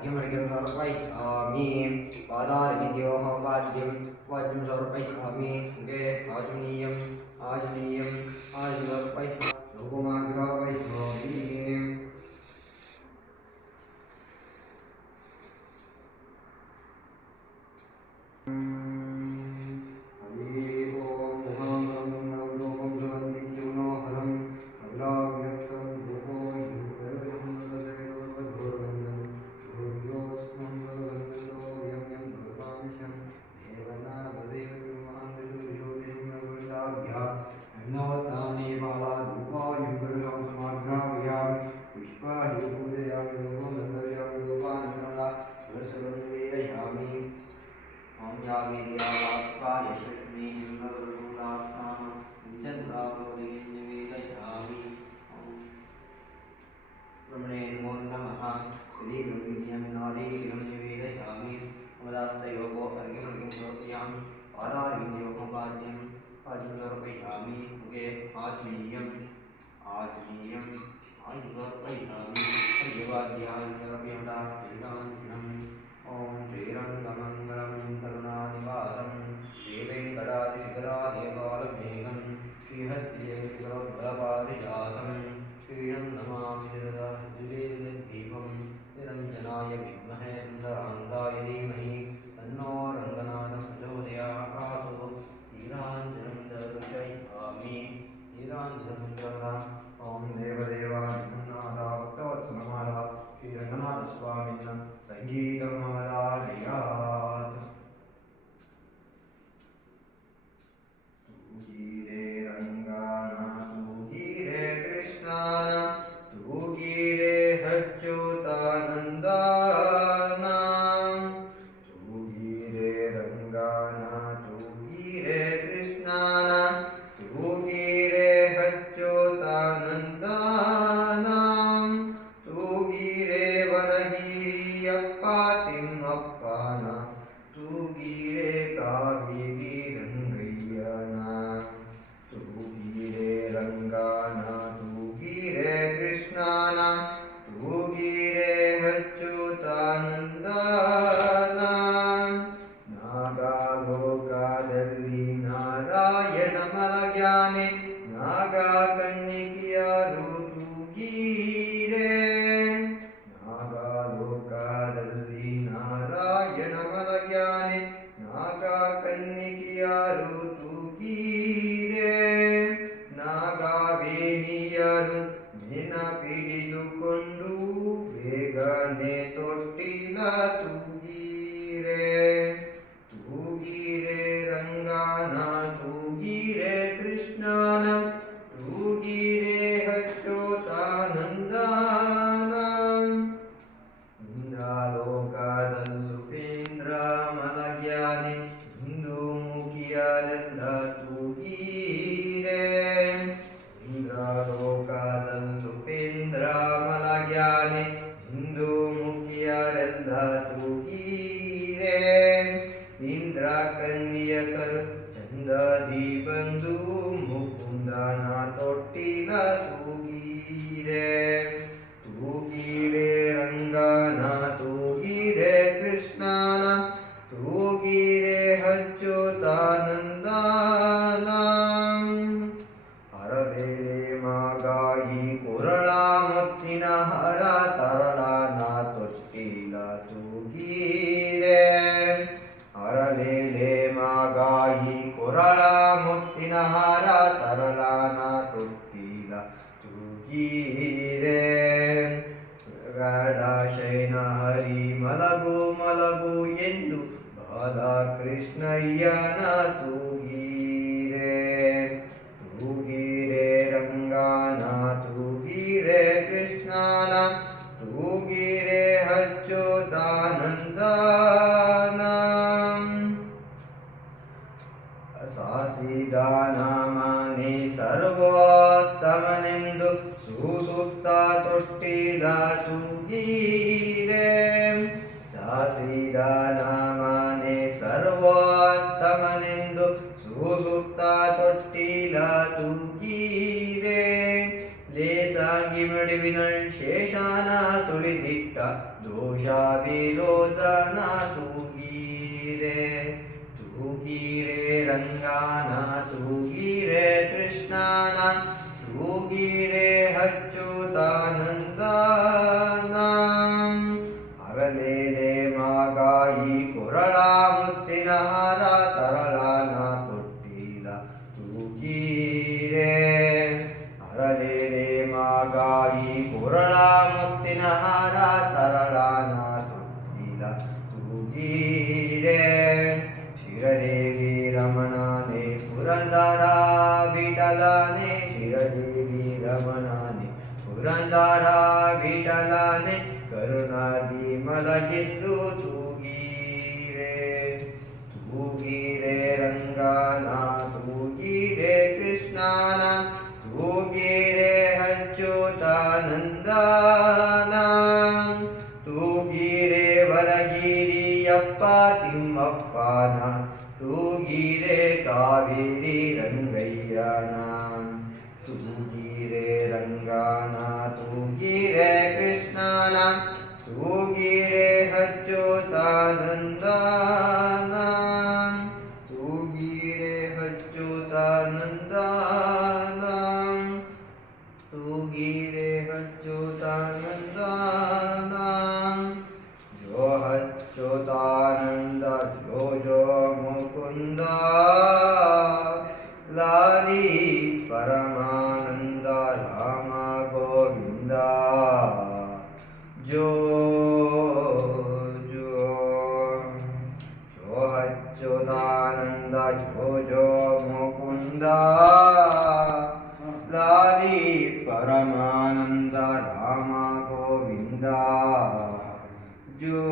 अर्घ्यमर्घ्यं समर्पयामि पादारविद्योः पाद्यं पाद्यं समर्पयामि मुखे आचमनीयम् आचमनीयम् आचमर्पयामि धूपमाग्रापयामि दोषा विरोधना तूगीरे रंगाना तूगीरे कृष्णाना तूगीरे अच्युतानंदाना अरलेले मागाई कुरळा मुत्तिನ ಹಾರ ತರಳಾನ ಕೊಟ್ಟಿದ ತೂಗೀರೆ ಅರಲೇಲೆ ಮಾಗಾಯಿ ಕುರಳಾ ಮುತ್ತಿನ ಹಾರ ತರಳಾನ ಕೊಟ್ಟಿದ ತೂಗೀರೆ ಶಿರದೇವಿ ರಮಣಾನೆ ಪುರಂದರ ವಿಠಲಾನೆ ಶಿರದೇವಿ ರಮಣಾನೆ ಪುರಂದರ ವಿಠಲಾನೆ ಕರುಣಾದಿ ಮಲಗಿದ್ದು तूगीरे रंगाना तूगीरे कृष्णाना तूगीरे अच्युतानंदाना तूगीरे वरगिरियप्प तिम्मप्पाನ तूगीरे कावेरी रंगಯ್ಯನ तूगीरे रंगाना तूगीरे कृष्णाना तूगीरे अच्युतानंदाना तूगीरे अच्युतानंदाना तूगीरे अच्युतानंदाना जो अच्युतानंद जो जो मुकुंद लाली परमानंद राम गोविंद जो अच्युतानंद जो मुकुंद लाली परमानंद राम गोविंद जो